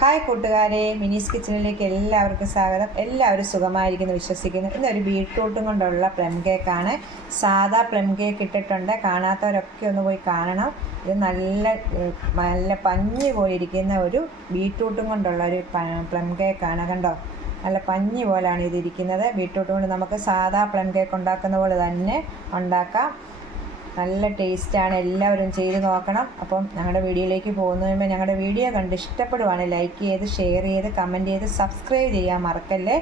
Hi കൂട്ടുകാരെ മിനിസ് കിച്ചണിലേക്ക് എല്ലാവർക്കും സ്വാഗതം. എല്ലാവരും സുഖമായിരിക്കുന്നു വിശ്വസിക്കുന്നു. ഇന്നൊരു ബീട്രൂട്ടും കൊണ്ടുള്ള പ്ലം കേക്കാണ്. സാധാ പ്ലം കേക്ക് ഇട്ടിട്ടുണ്ട്. കാണാത്തവരൊക്കെ ഒന്ന് പോയി കാണണം. ഇത് നല്ല നല്ല പഞ്ഞി പോയിരിക്കുന്ന ഒരു ബീട്രൂട്ടും കൊണ്ടുള്ള ഒരു പ്ലം കേക്കാണ്. കണ്ടോ? നല്ല പഞ്ഞി പോലാണ് ഇതിരിക്കുന്നത്. ബീട്രൂട്ട് കൊണ്ട് നമുക്ക് സാധാ പ്ലം കേക്ക് ഉണ്ടാക്കുന്ന പോലെ തന്നെ ഉണ്ടാക്കാം. നല്ല ടേസ്റ്റാണ് എല്ലാവരും ചെയ്ത് നോക്കണം. അപ്പം ഞങ്ങളുടെ വീഡിയോയിലേക്ക് പോകുന്നതിന് മുമ്പ് ഞങ്ങളുടെ വീഡിയോ കണ്ട് ഇഷ്ടപ്പെടുവാണ് ലൈക്ക് ചെയ്ത് ഷെയർ ചെയ്ത് കമന്റ് ചെയ്ത് സബ്സ്ക്രൈബ് ചെയ്യാൻ മറക്കല്ലേ?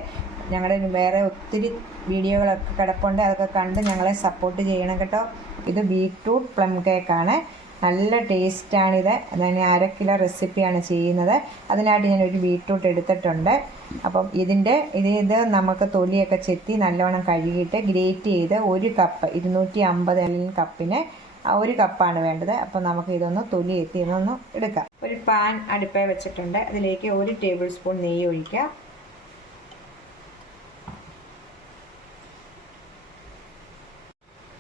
ഞങ്ങളുടെ വേറെ ഒത്തിരി വീഡിയോകളൊക്കെ കിടപ്പുണ്ട് അതൊക്കെ കണ്ട് ഞങ്ങളെ സപ്പോർട്ട് ചെയ്യണം കേട്ടോ. ഇത് ബീട്രൂട്ട് പ്ലം കേക്കാണ്. നല്ല ടേസ്റ്റാണിത്. അതിന് അര കിലോ റെസിപ്പിയാണ് ചെയ്യുന്നത്. അതിനായിട്ട് ഞാൻ ഒരു ബീട്രൂട്ട് എടുത്തിട്ടുണ്ട്. അപ്പം ഇതിന്റെ ഇത് ഇത് നമുക്ക് തൊലിയൊക്കെ ചെത്തി നല്ലവണ്ണം കഴുകിയിട്ട് ഗ്രേറ്റ് ചെയ്ത് ഒരു കപ്പ് ഇരുന്നൂറ്റി അമ്പത് എൽ കപ്പിന് ഒരു കപ്പാണ് വേണ്ടത്. അപ്പോൾ നമുക്ക് ഇതൊന്ന് തൊലി എത്തി ഇതൊന്ന് എടുക്കാം. ഒരു പാൻ അടുപ്പേ വെച്ചിട്ടുണ്ട്. അതിലേക്ക് ഒരു ടേബിൾ സ്പൂൺ നെയ്യ് ഒഴിക്കാം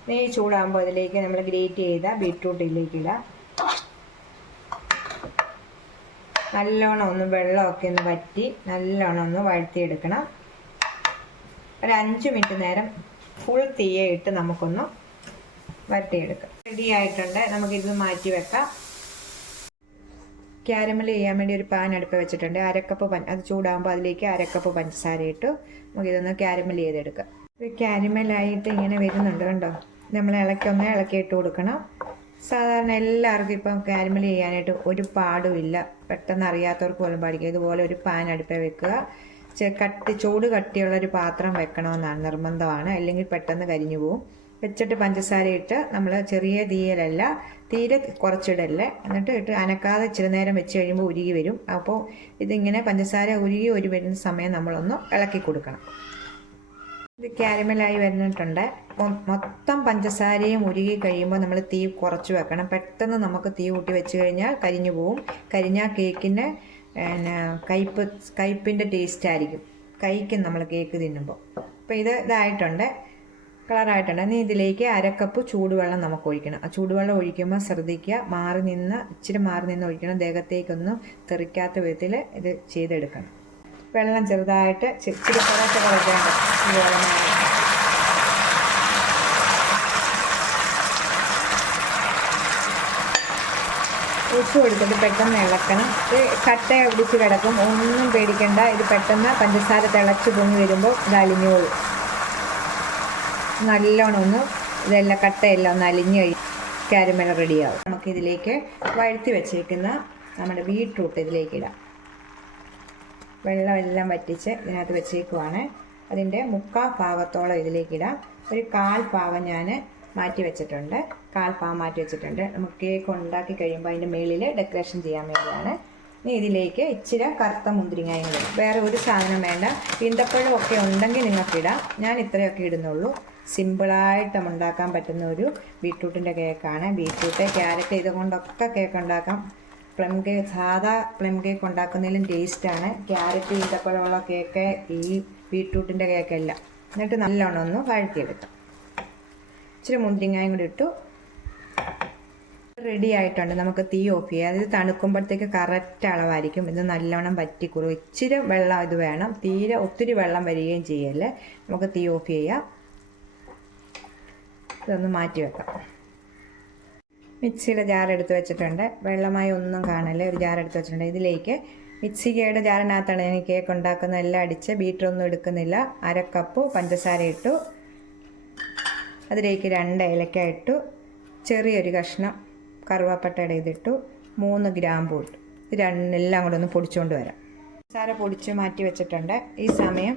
നെയ്യ് ചൂടാകുമ്പോൾ അതിലേക്ക് നമ്മൾ ഗ്രേറ്റ് ചെയ്ത ബീറ്റ്റൂട്ടിലേക്ക് ഇടാം നല്ലോണം ഒന്ന് വെള്ളമൊക്കെ ഒന്ന് വറ്റി നല്ലോണം ഒന്ന് വഴറ്റിയെടുക്കണം. ഒരു അഞ്ച് മിനിറ്റ് നേരം ഫുൾ തീയെ ഇട്ട് നമുക്കൊന്ന് വരട്ടിയെടുക്കാം. റെഡി ആയിട്ടുണ്ട്. നമുക്കിത് മാറ്റി വെക്കാം. ക്യാരമൽ ചെയ്യാൻ വേണ്ടി ഒരു പാൻ അടുപ്പ് വെച്ചിട്ടുണ്ട്. അരക്കപ്പ് പഞ്ച അത് ചൂടാകുമ്പോൾ അതിലേക്ക് അരക്കപ്പ് പഞ്ചസാര ഇട്ടു. നമുക്കിതൊന്ന് ക്യാരമൽ ചെയ്തെടുക്കാം. ഇത് ക്യാരമലായിട്ട് ഇങ്ങനെ വരുന്നുണ്ട് കണ്ടോ? നമ്മൾ ഇളക്കി ഒന്ന് ഇളക്കി ഇട്ട് കൊടുക്കണം. സാധാരണ എല്ലാവർക്കും ഇപ്പം ക്യാരമൽ ചെയ്യാനായിട്ട് ഒരു പാടുമില്ല. പെട്ടെന്ന് അറിയാത്തവർക്ക് പോലും പാടിക്കുക ഇതുപോലെ ഒരു പാൻ അടുപ്പേ വെക്കുക. കട്ടി ചൂട് കട്ടിയുള്ള ഒരു പാത്രം വെക്കണമെന്നാണ് നിർബന്ധമാണ്. അല്ലെങ്കിൽ പെട്ടെന്ന് കരിഞ്ഞു പോകും വെച്ചിട്ട് പഞ്ചസാര ഇട്ട് നമ്മൾ ചെറിയ തീയലല്ല തീരെ കുറച്ചിടല്ലേ. എന്നിട്ട് ഇട്ട് അനക്കാതെ ഇച്ചിരി നേരം വെച്ച് കഴിയുമ്പോൾ ഉരുകി വരും. അപ്പോൾ ഇതിങ്ങനെ പഞ്ചസാര ഉരുകി ഒരു വരുന്ന സമയം നമ്മളൊന്ന് ഇളക്കി കൊടുക്കണം. ഇത് ക്യാരമലായി വരുന്നിട്ടുണ്ട് മൊ- മൊത്തം പഞ്ചസാരയും ഉരുകി കഴിയുമ്പോൾ നമ്മൾ തീ കുറച്ച് വെക്കണം. പെട്ടെന്ന് നമുക്ക് തീ കൂട്ടി വെച്ച് കഴിഞ്ഞാൽ കരിഞ്ഞു പോവും. കരിഞ്ഞാൽ കേക്കിന് പിന്നെ കയ്പ്പ് കയ്പ്പിന്റെ ടേസ്റ്റ് ആയിരിക്കും. കഴിക്കും നമ്മൾ കേക്ക് തിന്നുമ്പോൾ. അപ്പോൾ ഇത് ഇതായിട്ടുണ്ട്. കളറായിട്ടുണ്ട്. ഇനി ഇതിലേക്ക് അരക്കപ്പ് ചൂടുവെള്ളം നമുക്ക് ഒഴിക്കണം. ആ ചൂടുവെള്ളം ഒഴിക്കുമ്പോൾ ശ്രദ്ധിക്കുക. മാറി നിന്ന് ഇച്ചിരി മാറി നിന്ന് ഒഴിക്കണം. ദേഹത്തേക്കൊന്നും തെറിക്കാത്ത വിധത്തിൽ ഇത് ചെയ്തെടുക്കണം. വെള്ളം ചെറുതായിട്ട് ഇച്ചിരി കുറച്ച് കുറയ്ക്കേണ്ട ഇതുപോലെ ഉപ്പ് കൊടുത്തിട്ട് പെട്ടെന്ന് ഇളക്കണം. ഇത് കട്ട പിടിച്ച് കിടക്കും. ഒന്നും പേടിക്കണ്ട. ഇത് പെട്ടെന്ന് പഞ്ചസാര തിളച്ച് പൊങ്ങി വരുമ്പോൾ ഇത് അലിഞ്ഞോളും. നല്ലോണം ഒന്ന് ഇതെല്ലാം കട്ടയെല്ലാം ഒന്ന് അലിഞ്ഞ് കാരമൽ റെഡിയാവും. നമുക്കിതിലേക്ക് വഴുത്തി വെച്ചേക്കുന്ന നമ്മുടെ ബീട്രൂട്ട് ഇതിലേക്ക് ഇടാം. വെള്ളമെല്ലാം വറ്റിച്ച് ഇതിനകത്ത് വെച്ചേക്കുവാണ്. അതിന്റെ മുക്കാൽ ഭാഗത്തോളം ഇതിലേക്ക് ഇടാം ഒരു കാൽ ഭാഗം ഞാൻ മാറ്റി വെച്ചിട്ടുണ്ട്. കാൽ ഭാഗം മാറ്റി വെച്ചിട്ടുണ്ട്. നമുക്ക് കേക്ക് ഉണ്ടാക്കി കഴിയുമ്പോൾ അതിന്റെ മേളിൽ ഡെക്കറേഷൻ ചെയ്യാൻ വേണ്ടിയാണ്. ഇനി ഇതിലേക്ക് ഇച്ചിരി കറുത്ത മുന്തിരിങ്ങയും ഇടും. വേറെ ഒരു സാധനം വേണ്ട. ഈന്തപ്പഴം ഒക്കെ ഉണ്ടെങ്കിൽ നിങ്ങൾക്ക് ഇടാം. ഞാൻ ഇത്രയൊക്കെ ഇടുന്നുള്ളൂ. സിമ്പിളായിട്ട് ഉണ്ടാക്കാൻ പറ്റുന്ന ഒരു ബീട്രൂട്ടിന്റെ കേക്കാണ്. ബീട്രൂട്ട് ക്യാരറ്റ് ഇതുകൊണ്ടൊക്കെ കേക്ക് ഉണ്ടാക്കാം. പ്ലം കേക്ക് സാധാ പ്ലം കേക്ക് ഉണ്ടാക്കുന്നതിലും ടേസ്റ്റാണ് ക്യാരറ്റ് ഈന്തപ്പഴമുള്ള കേക്ക് ഈ ബീട്രൂട്ടിന്റെ കേക്കല്ല എന്നിട്ട് നല്ലോണം ഒന്ന് വഴറ്റിയെടുക്കാം. ഇച്ചിരി മുന്തിരിങ്ങായും കൂടി ഇട്ടു. റെഡി ആയിട്ടുണ്ട്. നമുക്ക് തീ ഓഫ് ചെയ്യാം. അതായത് തണുക്കുമ്പോഴത്തേക്ക് കറക്റ്റ് അളവായിരിക്കും. ഇത് നല്ലോണം വറ്റിക്കുറു. ഇച്ചിരി വെള്ളം ഇത് വേണം. തീരെ ഒത്തിരി വെള്ളം വരികയും ചെയ്യല്ലേ. നമുക്ക് തീ ഓഫ് ചെയ്യാം. ഇതൊന്ന് മാറ്റി വെക്കാം. മിക്സിയുടെ ജാർ എടുത്ത് വെച്ചിട്ടുണ്ട്. വെള്ളമായി ഒന്നും കാണില്ല. ഒരു ജാർ എടുത്ത് വെച്ചിട്ടുണ്ട്. ഇതിലേക്ക് മിക്സിയുടെ ജാറിനകത്താണ് ഞാൻ കേക്ക് ഉണ്ടാക്കുന്ന എല്ലാം അടിച്ച് ബീറ്ററൊന്നും എടുക്കുന്നില്ല. അര കപ്പ് പഞ്ചസാര ഇട്ടു. അതിലേക്ക് രണ്ട് ഏലക്ക ഇട്ടു. ചെറിയൊരു കഷ്ണം കറുവാപ്പട്ടയുടെ ഇതിട്ടു. മൂന്ന് ഗ്രാമ്പൂ ഇട്ടു. ഇത് രണ്ടെല്ലാം കൂടെ ഒന്ന് പൊടിച്ചുകൊണ്ട് വരാം. പഞ്ചസാര പൊടിച്ച് മാറ്റി വെച്ചിട്ടുണ്ട്. ഈ സമയം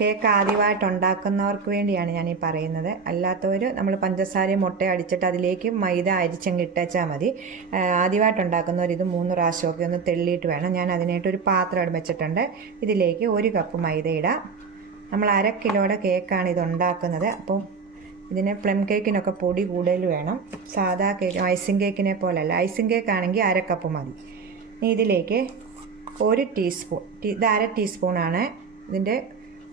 കേക്ക് ആദ്യമായിട്ട് ഉണ്ടാക്കുന്നവർക്ക് വേണ്ടിയാണ് ഞാൻ ഈ പറയുന്നത്. അല്ലാത്തവർ നമ്മൾ പഞ്ചസാരയും മുട്ട അടിച്ചിട്ട് അതിലേക്ക് മൈദ അരിച്ചങ്ങ് ഇട്ടേച്ചാൽ മതി. ആദ്യമായിട്ട് ഉണ്ടാക്കുന്നവർ ഇത് മൂന്ന് പ്രാവശ്യമൊക്കെ ഒന്ന് തെള്ളിയിട്ട് വേണം. ഞാൻ അതിനായിട്ട് ഒരു പാത്രം ഇവിടെ വെച്ചിട്ടുണ്ട്. ഇതിലേക്ക് ഒരു കപ്പ് മൈദ ഇടാം. നമ്മൾ അര കിലോയുടെ കേക്കാണ് ഇത് ഉണ്ടാക്കുന്നത് അപ്പോൾ ഇതിന് പ്ലം കേക്കിനൊക്കെ പൊടി കൂടുതൽ വേണം. സാധാ കേക്ക് ഐസിങ് കേക്കിനെ പോലെയല്ല ഐസിങ് കേക്ക് ആണെങ്കിൽ അര കപ്പ് മതി. ഇനി ഇതിലേക്ക് ഒരു ടീസ്പൂൺ ഇത് അര ടീസ്പൂണാണ് ഇതിന്റെ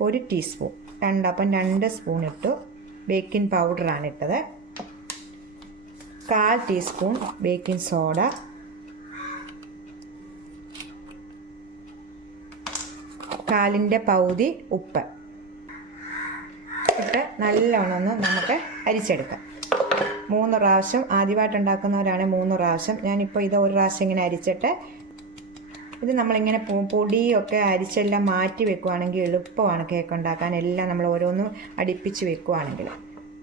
ഒരു ടീസ്പൂൺ രണ്ട് അപ്പം രണ്ട് സ്പൂൺ ഇട്ടു. ബേക്കിംഗ് പൗഡറാണ് ഇട്ടത്. കാൽ ടീസ്പൂൺ ബേക്കിംഗ് സോഡ കാലിന്റെ പകുതി ഉപ്പ്. ഇട്ട് ഒന്ന് നമുക്ക് അരിച്ചെടുക്കാം. മൂന്ന് പ്രാവശ്യം ആദ്യമായിട്ട് ഉണ്ടാക്കുന്നവരാണ് മൂന്ന് പ്രാവശ്യം. ഞാനിപ്പോൾ ഇത് ഒരു പ്രാവശ്യം ഇങ്ങനെ അരിച്ചിട്ട് ഇത് നമ്മളിങ്ങനെ പൊടിയൊക്കെ അരിച്ചെല്ലാം മാറ്റി വെക്കുവാണെങ്കിൽ എളുപ്പമാണ് കേക്ക് ഉണ്ടാക്കാൻ. എല്ലാം നമ്മൾ ഓരോന്നും അടുപ്പിച്ച് വെക്കുവാണെങ്കിൽ.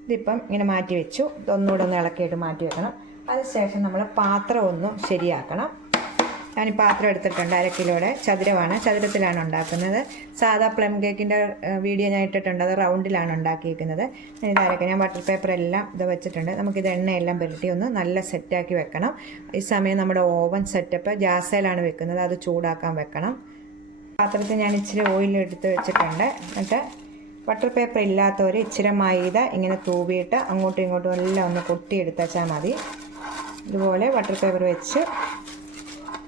ഇതിപ്പം ഇങ്ങനെ മാറ്റി വെച്ചു. ഇതൊന്നുകൂടെ ഒന്ന് ഇളക്കിയിട്ട് മാറ്റി വെക്കണം. അതിനുശേഷം നമ്മൾ പാത്രം ഒന്ന് ശരിയാക്കണം. ഞാൻ പാത്രം എടുത്തിട്ടുണ്ട് അര കിലോയുടെ. ചതുരമാണ്. ചതുരത്തിലാണ് ഉണ്ടാക്കുന്നത്. സാധാ പ്ലം കേക്കിന്റെ വീഡിയോ ഞാൻ ഇട്ടിട്ടുണ്ട്. അത് റൗണ്ടിലാണ് ഉണ്ടാക്കിയിരിക്കുന്നത്. ഇത് അരക്കാം ഞാൻ ബട്ടർ പേപ്പർ എല്ലാം ഇത് വെച്ചിട്ടുണ്ട്. നമുക്കിത് എണ്ണയെല്ലാം പുരട്ടി ഒന്ന് നല്ല സെറ്റാക്കി വെക്കണം. ഈ സമയം നമ്മുടെ ഓവൻ സെറ്റപ്പ് ഗ്യാസയിലാണ് വെക്കുന്നത്. അത് ചൂടാക്കാൻ വെക്കണം. പാത്രത്തിൽ ഞാൻ ഇച്ചിരി ഓയിൽ എടുത്ത് വെച്ചിട്ടുണ്ട്. എന്നിട്ട് ബട്ടർ പേപ്പർ ഇല്ലാത്തവർ ഇച്ചിരി മൈദ ഇങ്ങനെ തൂവിയിട്ട് അങ്ങോട്ടും ഇങ്ങോട്ടും എല്ലാം ഒന്ന് കൊട്ടിയെടുത്താൽ മതി. ഇതുപോലെ ബട്ടർ പേപ്പർ വെച്ച്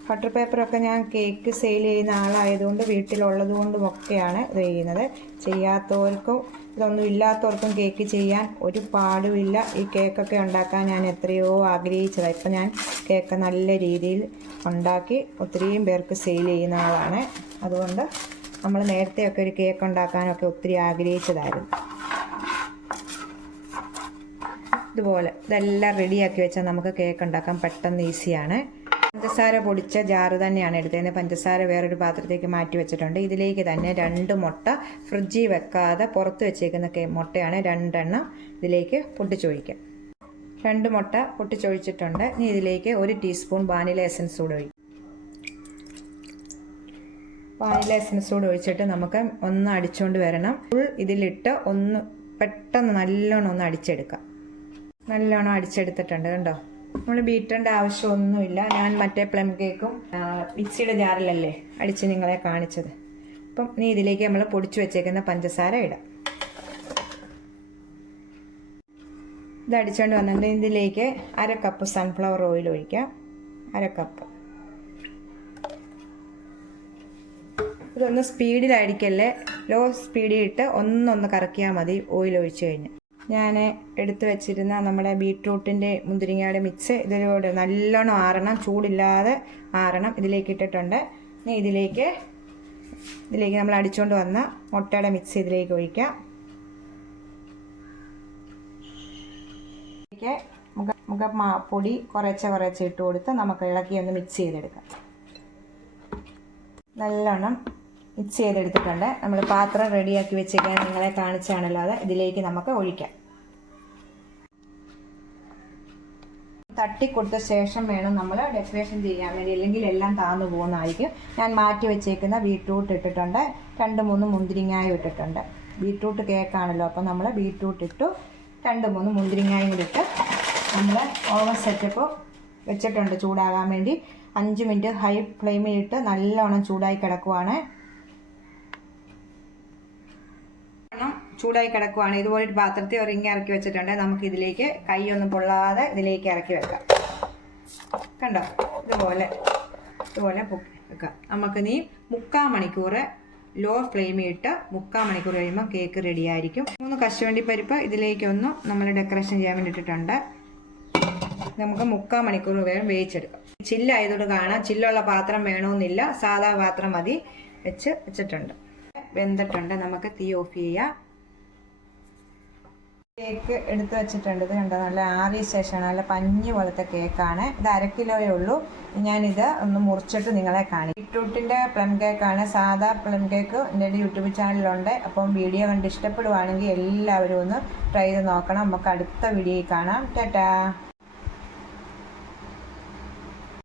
ബട്ടർ പേപ്പറൊക്കെ ഞാൻ കേക്ക് സെയിൽ ചെയ്യുന്ന ആളായതുകൊണ്ട് വീട്ടിലുള്ളത് കൊണ്ടും ഒക്കെയാണ് ഇത് ചെയ്യുന്നത്. ചെയ്യാത്തവർക്കും ഇതൊന്നും ഇല്ലാത്തവർക്കും കേക്ക് ചെയ്യാൻ ഒരു പാടുമില്ല ഈ കേക്കൊക്കെ ഉണ്ടാക്കാൻ ഞാൻ എത്രയോ ആഗ്രഹിച്ചതാണ് ഇപ്പം ഞാൻ കേക്ക് നല്ല രീതിയിൽ ഉണ്ടാക്കി ഒത്തിരിയും പേർക്ക് സെയിൽ ചെയ്യുന്ന ആളാണ്. അതുകൊണ്ട് നമ്മൾ നേരത്തെയൊക്കെ ഒരു കേക്ക് ഉണ്ടാക്കാനൊക്കെ ഒത്തിരി ആഗ്രഹിച്ചതായിരുന്നു. ഇതുപോലെ ഇതെല്ലാം റെഡിയാക്കി വെച്ചാൽ നമുക്ക് കേക്ക് ഉണ്ടാക്കാൻ പെട്ടെന്ന് ഈസിയാണ് പഞ്ചസാര പൊടിച്ച ജാറ് തന്നെയാണ് എടുത്തത് പഞ്ചസാര വേറൊരു പാത്രത്തേക്ക് മാറ്റി വെച്ചിട്ടുണ്ട്. ഇതിലേക്ക് തന്നെ രണ്ട് മുട്ട ഫ്രിഡ്ജിൽ വെക്കാതെ പുറത്ത് വെച്ചേക്കുന്ന മുട്ടയാണ് രണ്ടെണ്ണം ഇതിലേക്ക് പൊട്ടിച്ചൊഴിക്കാം. രണ്ട് മുട്ട പൊട്ടിച്ചൊഴിച്ചിട്ടുണ്ട്. ഇനി ഇതിലേക്ക് ഒരു ടീസ്പൂൺ വാനില എസൻസ് കൂടെ ഒഴിക്കും. വാനില എസൻസ് കൂടെ ഒഴിച്ചിട്ട് നമുക്ക് ഒന്ന് അടിച്ചുകൊണ്ട് വരണം. ഫുൾ ഇതിലിട്ട് ഒന്ന് പെട്ടെന്ന് നല്ലോണം ഒന്ന് അടിച്ചെടുക്കാം. നല്ലോണം അടിച്ചെടുത്തിട്ടുണ്ട് കണ്ടോ? നമ്മൾ ബീറ്റേണ്ട ആവശ്യമൊന്നുമില്ല. ഞാൻ മറ്റേ പ്ലം കേക്കും മിക്സിയുടെ ജാറിലല്ലേ അടിച്ച് നിങ്ങളെ കാണിച്ചത്. അപ്പം നീ ഇതിലേക്ക് നമ്മൾ പൊടിച്ചു വെച്ചേക്കുന്ന പഞ്ചസാര ഇടാം. ഇത് അടിച്ചുകൊണ്ട് വന്നിട്ട് ഇതിലേക്ക് അര കപ്പ് സൺഫ്ലവർ ഓയിൽ ഒഴിക്കാം. അര കപ്പ് ഇതൊന്ന് സ്പീഡിലടിക്കല്ലേ ലോ സ്പീഡിൽ ഇട്ട് ഒന്നൊന്ന് കറക്കിയാൽ മതി ഓയിൽ ഒഴിച്ചു കഴിഞ്ഞ്. ഞാൻ എടുത്തു വെച്ചിരുന്ന നമ്മുടെ ബീട്രൂട്ടിന്റെ മുന്തിരിങ്ങയുടെ മിക്സ് ഇതിലൂടെ നല്ലോണം ആറണം ചൂടില്ലാതെ ആറണം ഇതിലേക്ക് ഇട്ടിട്ടുണ്ട്. ഇനി ഇതിലേക്ക് ഇതിലേക്ക് നമ്മൾ അടിച്ചുകൊണ്ട് വന്ന മുട്ടയുടെ മിക്സ് ഇതിലേക്ക് ഒഴിക്കാം. ഇതിലേക്ക് മുഖ മുഖ പൊടി കുറച്ച് കുറച്ച് ഇട്ട് കൊടുത്ത് നമുക്ക് ഇളക്കി ഒന്ന് മിക്സ് ചെയ്തെടുക്കാം. നല്ലോണം മിക്സ് ചെയ്തെടുത്തിട്ടുണ്ട്. നമ്മൾ പാത്രം റെഡിയാക്കി വെച്ചേക്കാൻ നിങ്ങളെ കാണിച്ചാണല്ലോ അത്. ഇതിലേക്ക് നമുക്ക് ഒഴിക്കാം. തട്ടി കൊടുത്ത ശേഷം വേണം നമ്മൾ ഡെക്കറേഷൻ ചെയ്യാൻ വേണ്ടി അല്ലെങ്കിൽ എല്ലാം താന്നു പോകുന്നതായിരിക്കും. ഞാൻ മാറ്റി വെച്ചേക്കുന്ന ബീട്രൂട്ട് ഇട്ടിട്ടുണ്ട്. രണ്ട് മൂന്ന് മുന്തിരിങ്ങായും ഇട്ടിട്ടുണ്ട്. ബീട്രൂട്ട് കേക്കാണല്ലോ അപ്പോൾ നമ്മൾ ബീട്രൂട്ട് ഇട്ടു. രണ്ട് മൂന്ന് മുന്തിരിങ്ങായും കൂടി ഇട്ട് നമ്മൾ ഓവൻ സെറ്റപ്പ് വെച്ചിട്ടുണ്ട് ചൂടാകാൻ വേണ്ടി. അഞ്ച് മിനിറ്റ് ഹൈ ഫ്ലെയിമിൽ ഇട്ട് നല്ലോണം ചൂടായി കിടക്കുവാണ് നല്ലോണം ചൂടായി കിടക്കുവാണ്. ഇതുപോലെ ഒരു പാത്രത്തിൽ ഒരു ഇറക്കി വെച്ചിട്ടുണ്ട്. നമുക്ക് ഇതിലേക്ക് കൈ ഒന്നും പൊള്ളാതെ ഇതിലേക്ക് ഇറക്കി വെക്കാം. കണ്ടോ? ഇതുപോലെ ഇതുപോലെ വെക്കാം. നമുക്ക് നീ മുക്കാൽ മണിക്കൂർ ലോ ഫ്ലെയിമിൽ ഇട്ട് മുക്കാൽ മണിക്കൂർ കഴിയുമ്പോൾ കേക്ക് റെഡി ആയിരിക്കും. മൂന്ന് കശുവണ്ടി പരിപ്പ് ഇതിലേക്കൊന്ന് നമ്മൾ ഡെക്കറേഷൻ ചെയ്യാൻ വേണ്ടിയിട്ടുണ്ട് നമുക്ക് മുക്കാൽ മണിക്കൂർ വേണം വേവിച്ചെടുക്കാം. ചില്ലായതുകൊണ്ട് കാണാം. ചില്ലുള്ള പാത്രം വേണമെന്നില്ല. സാധാ പാത്രം മതി. വെച്ച് വെച്ചിട്ടുണ്ട്. വെന്തിട്ടുണ്ട്. നമുക്ക് തീ ഓഫ് ചെയ്യാം. കേക്ക് എടുത്ത് വെച്ചിട്ടുണ്ട്. ഇത് കണ്ടോ? നല്ല ആറിയ ശേഷമാണ്. നല്ല പഞ്ഞി പോലത്തെ കേക്കാണ്. ഇത് അര കിലോയേ ഉള്ളൂ. ഞാനിത് ഒന്ന് മുറിച്ചിട്ട് നിങ്ങളെ കാണിക്കും. ബീട്രൂട്ടിന്റെ പ്ലം കേക്കാണ്. സാധാ പ്ലം കേക്ക് എന്റെ യൂട്യൂബ് ചാനലിലുണ്ട്. അപ്പം വീഡിയോ കണ്ട് ഇഷ്ടപ്പെടുവാണെങ്കിൽ എല്ലാവരും ഒന്ന് ട്രൈ ചെയ്ത് നോക്കണം. നമുക്ക് അടുത്ത വീഡിയോയിൽ കാണാം. ടാറ്റാ.